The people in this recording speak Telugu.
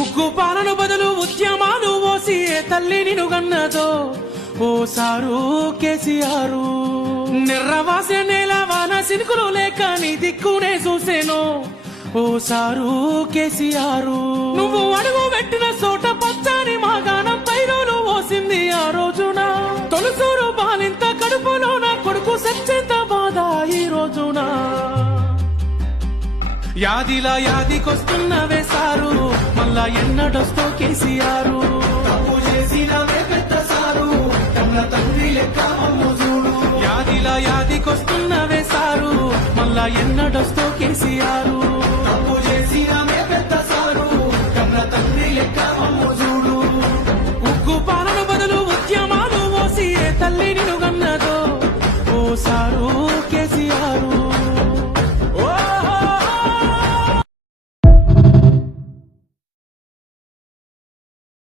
ఉగ్గు పాలన బదులు ఉద్యమాలు ఓసి ఏ తల్లి నిన్ను గన్నదో ఓ సారు కేసీఆర్. నిర్రవాసే నేల వాన సినుకులు లేక నీ దిక్కునే చూసేను ఓ సారు కేసీఆర్. నువ్వు అడుగు పెట్టిన చోట పచ్చని మాగాణం పైరులు ఓసింది ఆ రోజున. తొలుసూరు బాలింత కడుపులో నా కొడుకు సచ్చేంత బాధ ఈ రోజున. యాదిలా యాదికొస్తున్నవే సారు మళ్ళా ఎన్నడొస్తో కేసీఆర్. తప్పు చేసినవే పెద్ద సారు కన్న తండ్రి లెక్క మమ్ము చూడు. యాదిలా యాదికొస్తున్నవే సారు మళ్ళా ఎన్నడొస్తో కేసీఆర్. తప్పు చేసినవే